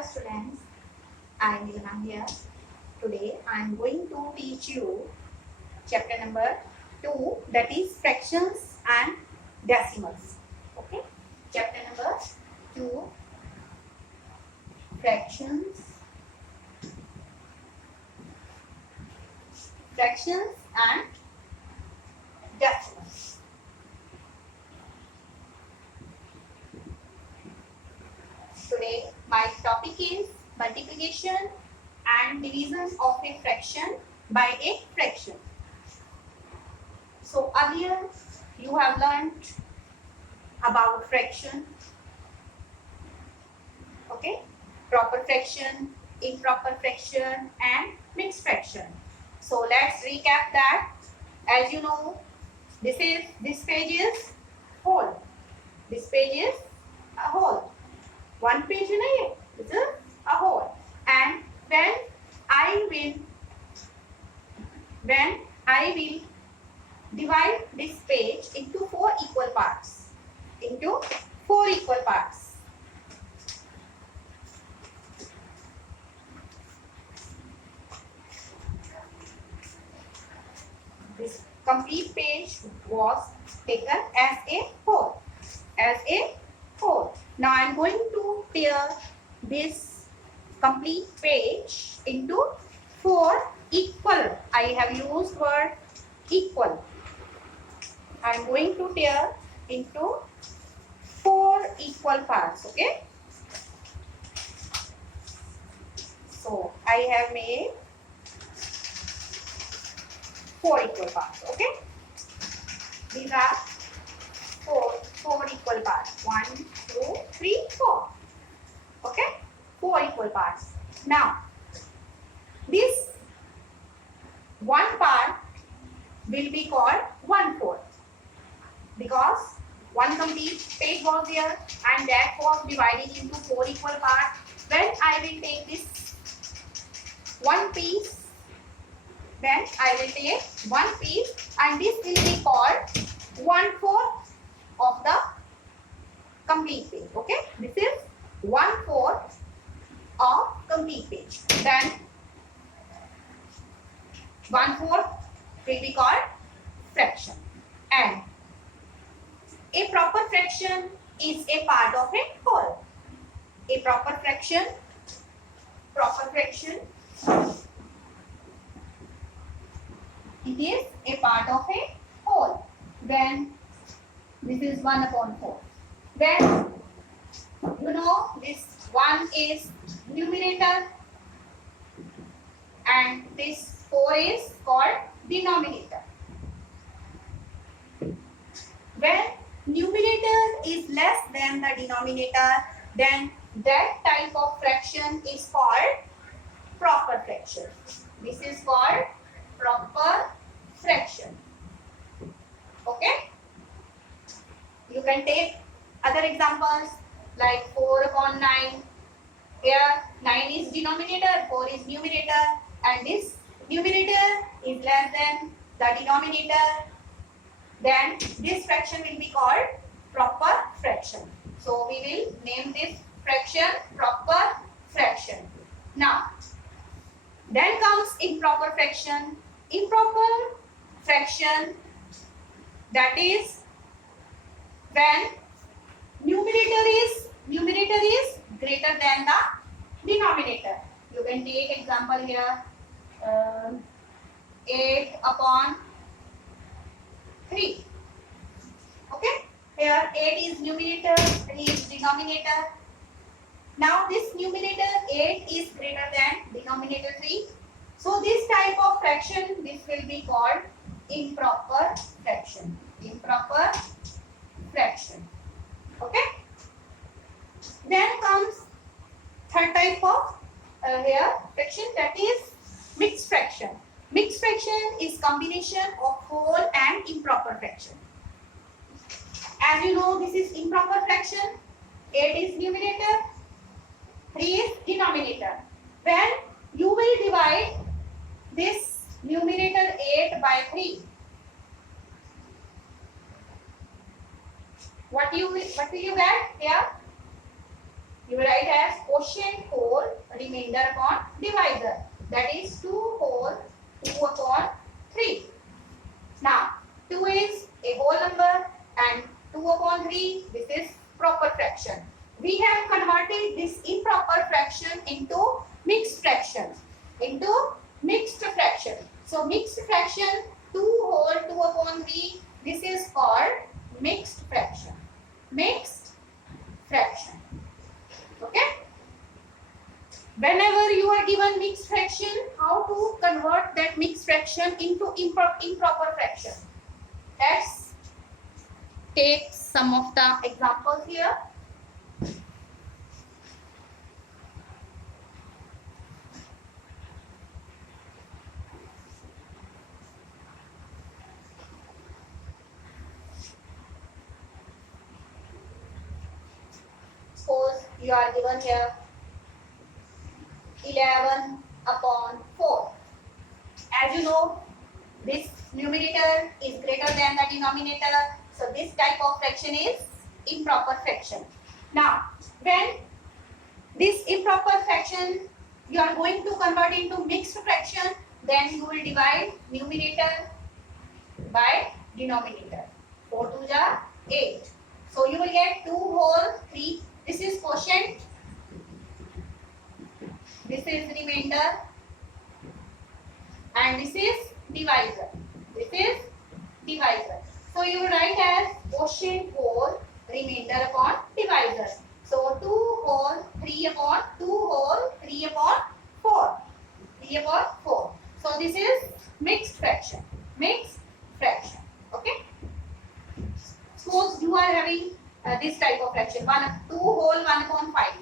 Hello students, I am Nilima here. Today I am going to teach you chapter number 2, that is fractions and decimals. Okay, chapter number 2, fractions and decimals. Today my topic is multiplication and division of a fraction by a fraction. So earlier you have learned about fraction, okay, proper fraction, improper fraction and mixed fraction. So let's recap that. As you know, this page is whole. This page is a whole. One page nahi hai, this is a whole. And when I will divide this page into four equal parts. This complete page was taken as a whole. Now I am going to tear this complete page into four equal. I have used word equal. I am going to tear into four equal parts. Okay. So I have made four equal parts. Okay. These are four equal parts. 1, 2, 3, 4. Okay. Four equal parts. Now this one part will be called 1/4 because one complete page was there and that was divided into four equal parts. When I will take this one piece, and this will be called 1/4 of the complete page. Okay, this is 1/4 of complete page. Then 1/4 will be called fraction, and a proper fraction is a part of a whole. A proper fraction it is a part of a whole. Then this is 1/4. Then you know this 1 is numerator and this 4 is called denominator. When numerator is less than the denominator, then that type of fraction is called proper fraction. This is called proper fraction. Okay. You can take other examples like 4/9. Here 9 is denominator, 4 is numerator, and this numerator is less than the denominator. Then this fraction will be called proper fraction. So we will name this fraction proper fraction. Now then comes improper fraction. Improper fraction, that is when numerator is greater than the denominator. You can take example here 8/3. Okay, here 8 is numerator, 3 is denominator. Now this numerator 8 is greater than denominator 3. So this type of fraction, this will be called improper fraction. Okay. Then comes third type of fraction, that is mixed fraction. Mixed fraction is combination of whole and improper fraction. As you know, this is improper fraction. 8 is numerator, 3 is denominator. When you will divide this numerator 8 by 3, what will you get here? you will write as quotient whole remainder upon divisor. That is 2 whole 2 upon 3. Now 2 is a whole number and 2 upon 3, this is proper fraction. We have converted this improper fraction into mixed fraction. So mixed fraction 2 whole 2 upon 3, this is called mixed fraction. Okay. Whenever you are given mixed fraction, how to convert that mixed fraction into improper fraction? Let's take some of the examples here. Suppose you are given here 11 upon 4. As you know, this numerator is greater than the denominator. So this type of fraction is improper fraction. Now, when this improper fraction you are going to convert into mixed fraction, then you will divide numerator by denominator. 4 2 are 8. So you will get 2 whole 3. This is quotient. This is remainder. And this is divisor. So you will write as quotient whole remainder upon divisor. So 2 whole 3 upon 2 whole 3 upon 4. 3 upon 4. So this is mixed fraction. Okay. Suppose you are having this type of fraction 2 whole 1 upon 5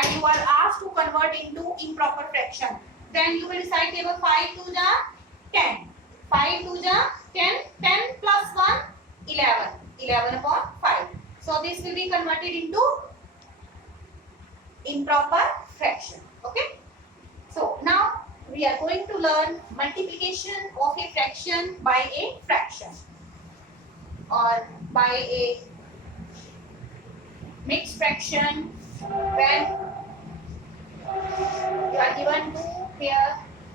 and you are asked to convert into improper fraction. Then you will recite table 5 2 are 10. 5 2 are 10. 10 plus 1 11. 11 upon 5. So this will be converted into improper fraction. Okay. So now we are going to learn multiplication of a fraction by a fraction or by a mixed fraction when you are given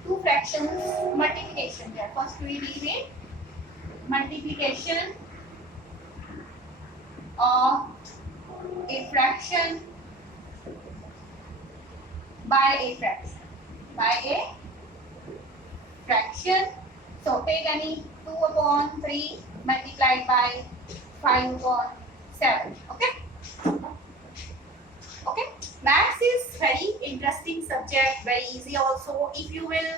two fractions multiplication here. First we will make multiplication of a fraction by a fraction. So take any 2 upon 3 multiplied by 5 upon 7. Okay. Maths is very interesting subject, very easy also. If you will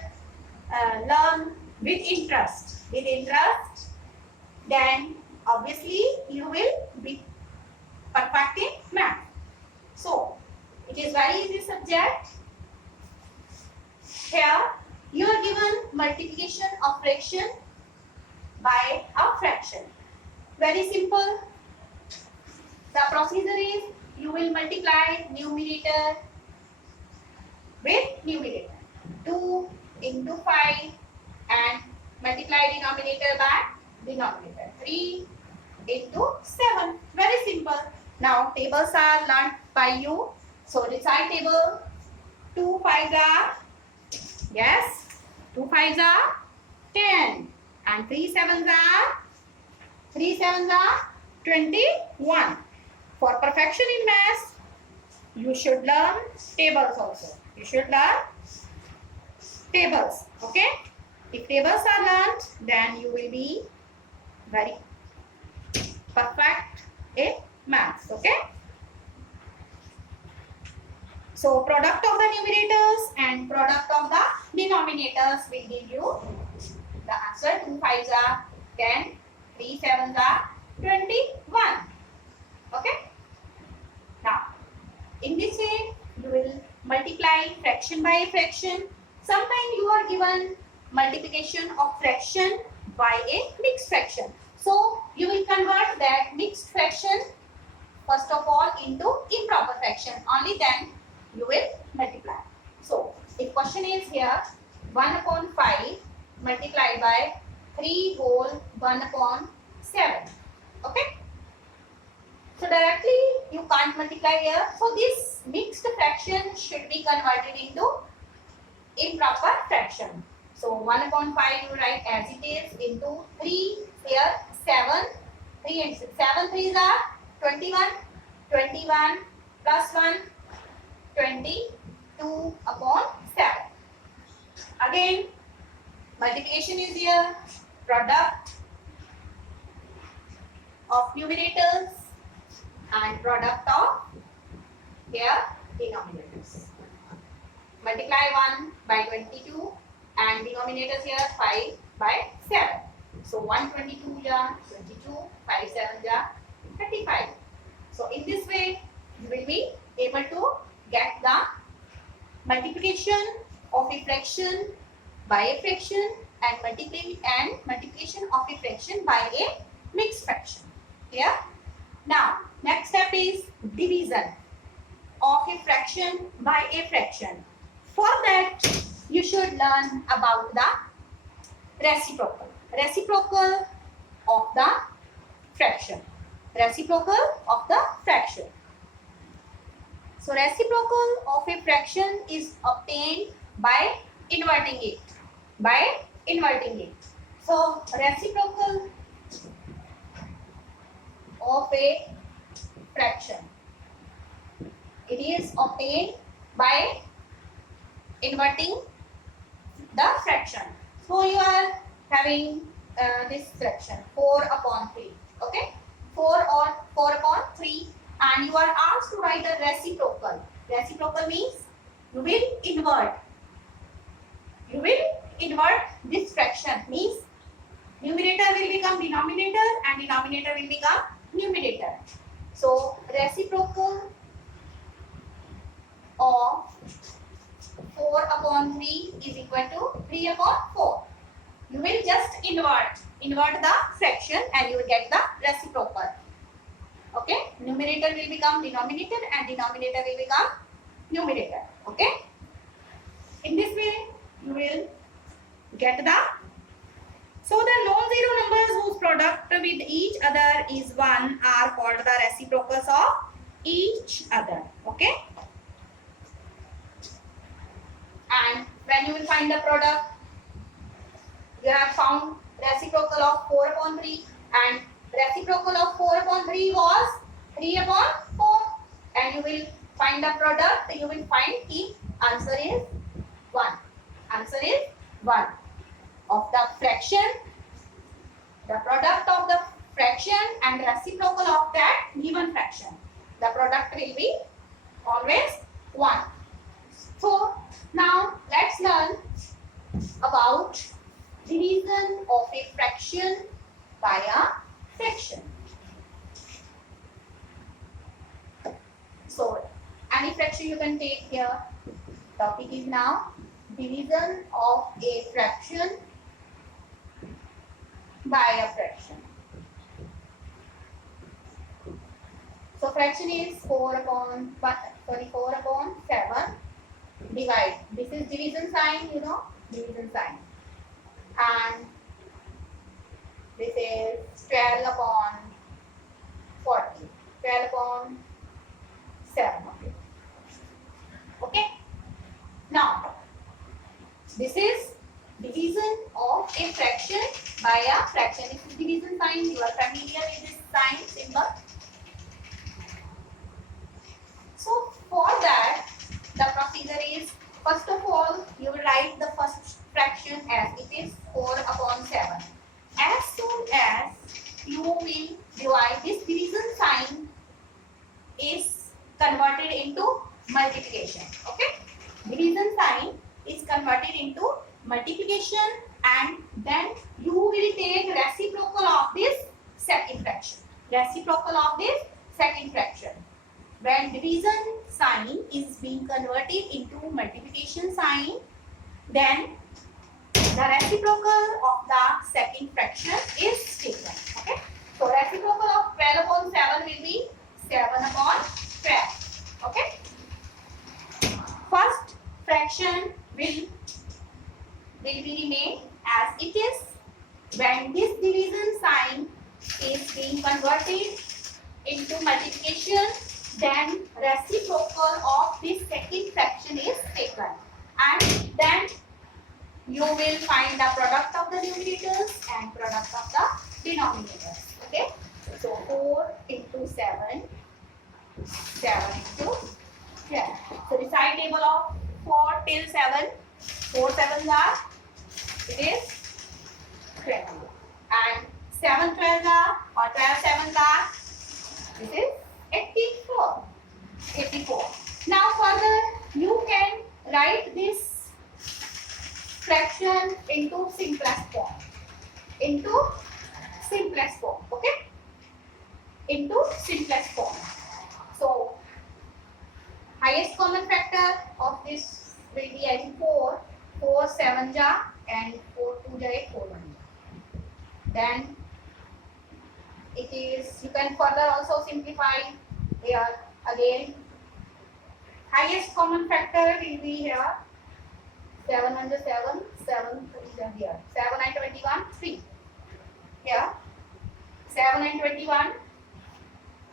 learn with interest, then obviously you will be perfecting math. So it is very easy subject. Here you are given multiplication of fraction by a fraction. Very simple. The procedure is you will multiply numerator with numerator. 2 into 5 and multiply denominator by denominator. 3 into 7. Very simple. Now tables are learnt by you. So recite table. 2 5s are, yes, 2 5s are 10 and 3 7s are 21. For perfection in maths, you should learn tables also. Okay? If tables are learnt, then you will be very perfect in maths. Okay? So product of the numerators and product of the denominators will give you the answer. 2 5s are 10, 3 7s are 21. Okay. Now, in this way, you will multiply fraction by fraction. Sometimes you are given multiplication of fraction by a mixed fraction. So, you will convert that mixed fraction first of all into improper fraction. Only then you will multiply. So, if question is here 1 upon 5 multiplied by 3 whole 1 upon 7. Okay. So directly you can't multiply here. So this mixed fraction should be converted into improper fraction. So 1 upon 5 you write as it is into 3 here 7. 3 and 6. 7 3s are 21. 21 plus 1 22 upon 7. Again multiplication is here. Product of numerators and product of here denominators. Multiply 1 by 22 and denominators here 5 by 7. So 122 ja 22, 5 7 ja 35. So in this way you will be able to get the multiplication of a fraction by a fraction and multiplication of a fraction by a mixed fraction. Clear? Now next step is division of a fraction by a fraction. For that you should learn about the reciprocal of the fraction. So reciprocal of a fraction is obtained by inverting it. So reciprocal of a fraction, it is obtained by inverting the fraction. So you are having this fraction 4 upon 3. Okay, 4 upon 3, and you are asked to write a reciprocal. Reciprocal means you will invert this fraction, means numerator will become denominator and denominator will become numerator. So reciprocal of 4 upon 3 is equal to 3 upon 4. You will just invert the fraction and you will get the reciprocal. Okay, numerator will become denominator and denominator will become numerator. Okay, in this way you will get the. So the non-zero numbers whose product with each other is 1 are called the reciprocals of each other. Okay, and when you will find the product, you have found reciprocal of 4 upon 3 and reciprocal of 4 upon 3 was 3 upon 4, and you will find the product, you will find the answer is 1. Answer is 1 of the fraction, the product of the fraction and reciprocal of that given fraction. The product will be always 1. So now let's learn about division of a fraction by a fraction. So any fraction you can take here. Topic is now division of a fraction by a fraction. So fraction is 4 upon 7. Divide. This is division sign, you know, division sign. And this is 12 upon 40. 12 upon 7. Okay. Now, this is division of a fraction by a fraction. This is division sign. You are familiar with this sign symbol. So for that, the procedure is, first of all, you will write the first fraction as it is 4 upon 7. As soon as you will divide, this division sign is converted into multiplication. Okay, division sign is converted into multiplication, and then you will take reciprocal of this second fraction. When division sign is being converted into multiplication sign, then the reciprocal of the second fraction is taken. Okay, so reciprocal of 12 upon 7 will be 7 upon 12. Okay, first fraction will be remain as it is when this division sign is being converted into multiplication, then reciprocal of this second fraction is taken, and then you will find the product of the numerators and product of the denominators. Okay, so 4 into 7, 7 into 10. So recite table of 4 till 7. 4 sevens are, it is 20, and 7 12s are, or 12 sevens are, this is 84. 84. Now further you can write this fraction into simplest form. Into simplest form. Okay? Into simplest form. So highest common factor of this will be, I think, 4. 4 7 ja and 4 2 ja 4 1 ja. Then it is, you can further also simplify here again. Highest common factor will be here 7 1 ja 7, 7 3 ja here. 7 and 21 3. Here 7 and 21.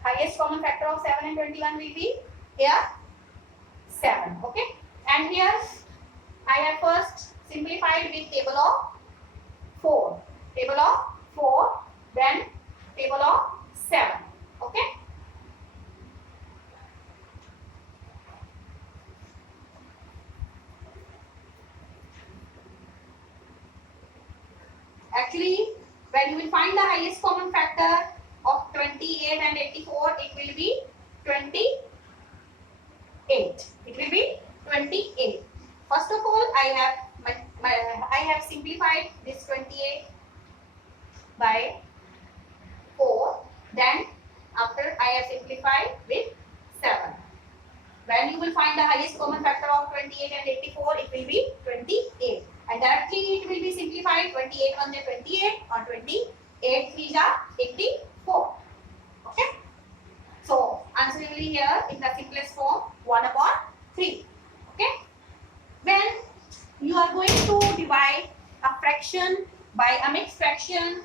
Highest common factor of 7 and 21 will be here 7. Okay, and here I have first simplified with table of 4. Table of 4, then table of 7. Okay. Actually, when you will find the highest common factor of 28 and 84, it will be 28. It will be 28. First of all, I have simplified this 28 by 4. Then after I have simplified with 7. When you will find the highest common factor of 28 and 84, it will be 28. And directly it will be simplified. 28 1 is 28 or 28 3 is 84. Okay. So answer will be here in the simplest form 1 upon 3. Okay. When you are going to divide a fraction by a mixed fraction,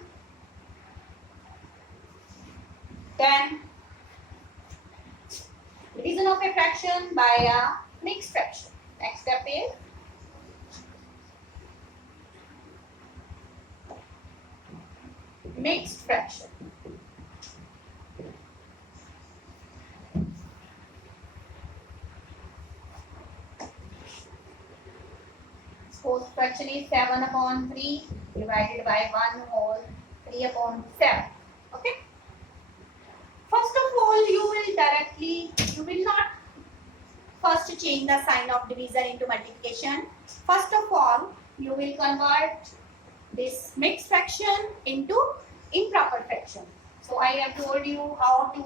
then division of a fraction by a mixed fraction. Next step is mixed fraction. Suppose fraction is 7 upon 3 divided by 1 whole 3 upon 7. Okay. First of all, you will not first change the sign of division into multiplication. First of all, you will convert this mixed fraction into improper fraction. So I have told you how to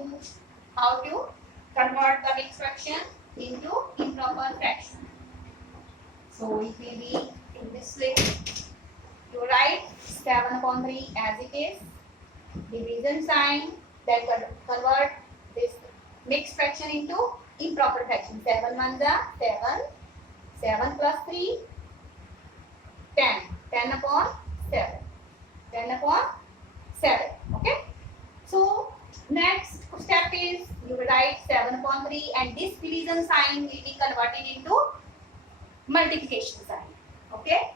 convert the mixed fraction into improper fraction. So it will be in this way. You write 7 upon 3 as it is. Division sign, then convert this mixed fraction into improper fraction. 7 1 is 7. 7 plus 3, 10. 10 upon 7. 10 upon 7. Okay. So next step is you will write 7 upon 3 and this division sign will be converted into multiplication sign. Okay.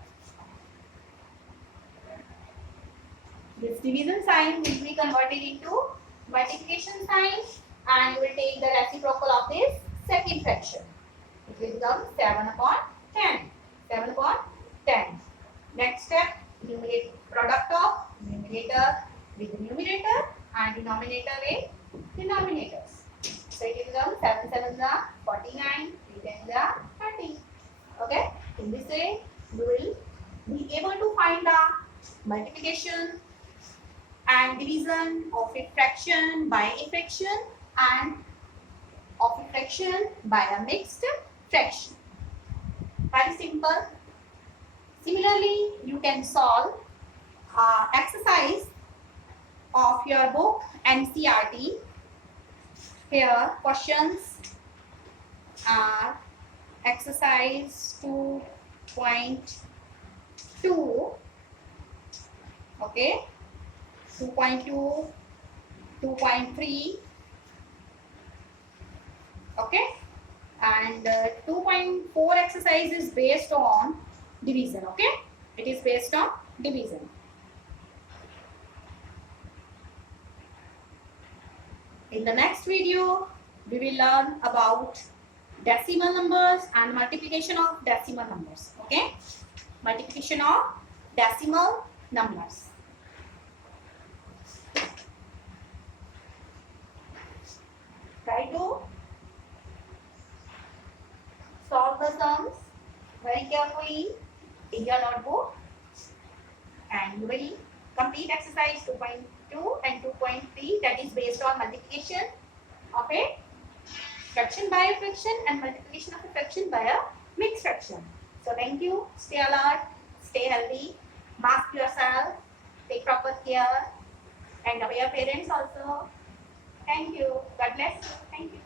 This division sign will be converted into multiplication sign and you will take the reciprocal of this second fraction. It will become 7 upon 10. 7 upon 10. Next step, numerator product of numerator with numerator and denominator with denominators. So it will become 7 7 is 49, 3 10 is 30. Okay. In this way, you will be able to find the multiplication and division of a fraction by a fraction and of a fraction by a mixed fraction. Very simple. Similarly, you can solve exercise of your book NCERT. Here questions are exercise 2.2. Okay. 2.2, 2.3, Okay, and 2.4 exercise is based on division. Okay, it is based on division. In the next video, we will learn about decimal numbers and multiplication of decimal numbers. Okay, multiplication of decimal numbers. Try to solve the sums very carefully in your notebook, and you will complete exercise 2.2 and 2.3, that is based on multiplication of a fraction by a fraction and multiplication of a fraction by a mixed fraction. So thank you. Stay alert, stay healthy, mask yourself, take proper care, and your parents also. Thank you. God bless you. Thank you.